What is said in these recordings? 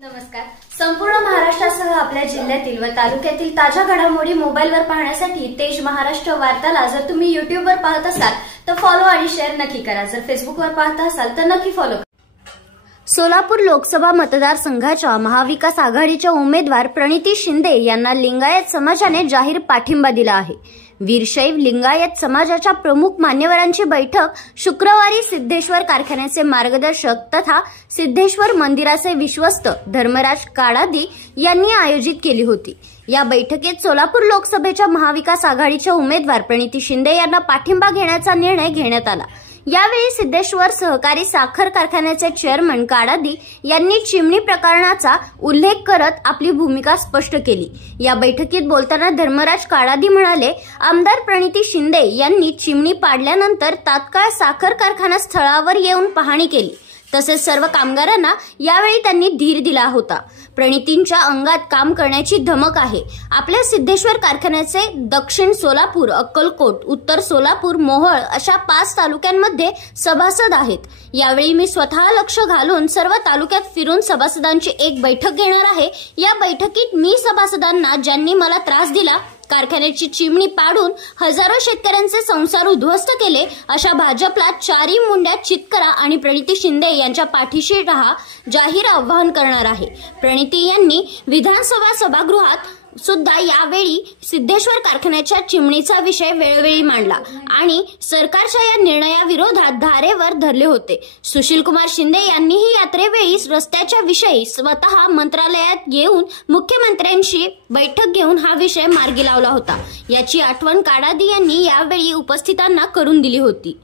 नमस्कार. संपूर्ण महाराष्ट्रासह आपल्या जिल्ह्यातील व तालुक्यातील ताज्या घडामोडी मोबाईलवर पाहण्यासाठी तेज महाराष्ट्र वार्ताला जर तुम्ही युट्यूबवर पाहत असाल तर फॉलो आणि शेअर नक्की करा. जर फेसबुकवर पाहत असाल तर नक्की फॉलो करा. सोलापूर लोकसभा मतदारसंघाच्या महाविकास आघाडीच्या उमेदवार प्रणिती शिंदे यांना लिंगायत समाजाने जाहीर पाठिंबा दिला आहे. वीरशैव लिंगायत समाजाच्या प्रमुख मान्यवरांची बैठक शुक्रवारी सिद्धेश्वर कारखान्याचे मार्गदर्शक तथा सिद्धेश्वर मंदिराचे विश्वस्त धर्मराज काडादी यांनी आयोजित केली होती. या बैठकीत सोलापूर लोकसभेच्या महाविकास आघाडीच्या उमेदवार प्रणिती शिंदे यांना पाठिंबा घेण्याचा निर्णय घेण्यात आला. यावेळी सिद्धेश्वर सहकारी साखर कारखान्याचे चेअरमन काडादी यांनी चिमणी प्रकरणाचा उल्लेख करत आपली भूमिका स्पष्ट केली. या बैठकीत बोलताना धर्मराज काडादी म्हणाले, आमदार प्रणिती शिंदे यांनी चिमणी पाडल्यानंतर तात्काळ साखर कारखाना स्थळावर येऊन पाहणी केली. तसेच सर्व कामगारांना यावेळी त्यांनी धीर दिला होता. प्रणितींच्या अंगात काम करण्याची धमक आहे. आपल्या सिद्धेश्वर कारखान्याचे दक्षिण सोलापूर, अक्कलकोट, उत्तर सोलापूर, मोहोळ अशा 5 तालुक्यांमध्ये सभासद आहेत. यावेळी मी स्वतः लक्ष घालून सर्व तालुक्यात फिरून सभासदांची एक बैठक घेणार आहे. या बैठकीत मी सभासदांना ज्यांनी मला त्रास दिला, कारखान्याची चिमणी पाडून हजारो शेतकऱ्यांचे संसार उद्ध्वस्त केले, अशा भाजपला 4 मुंड्या चित करा आणि प्रणिती शिंदे यांच्या पाठीशी राहा जाहीर आवाहन करणार आहे. प्रणिती यांनी विधानसभा सभागृहात सुद्धा यावेळी सिद्धेश्वर कारखान्याच्या चिमणीचा विषय वेळोवेळी मांडला आणि सरकारच्या या निर्णयाविरोधात धारेवर धरले होते. सुशीलकुमार शिंदे यांनीही यात्रेवेळी रस्त्याच्या विषयी स्वतः मंत्रालयात येऊन मुख्यमंत्र्यांशी बैठक घेऊन हा विषय मार्गी लावला होता. याची आठवण काडादी यांनी यावेळी उपस्थितांना करून दिली होती.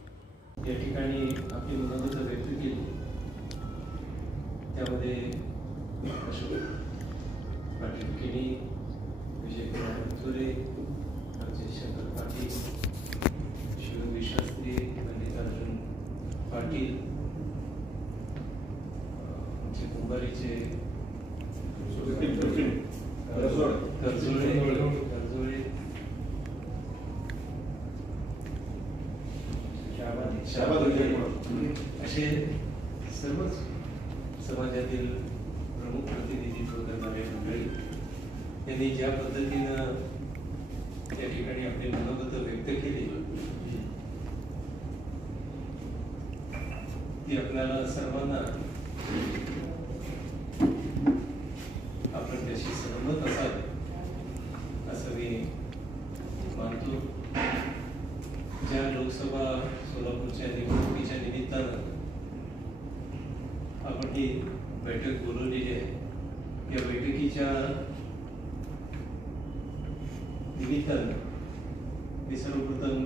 पाटील कुंभारीचे असे सर्वच समाजातील प्रमुख प्रतिनिधित्व करणारे मंडळी यांनी ज्या पद्धतीनं त्या ठिकाणी आपले मनोगत व्यक्त केले ती आपल्याला सर्वांना आपण त्याशी सहमत असावे असं मी मानतो. ज्या लोकसभा सोलापूरच्या निवडणुकीच्या निमित्तानं आपण ही बैठक बोलवलेली आहे, या बैठकीच्या निमित्तानं मी सर्वप्रथम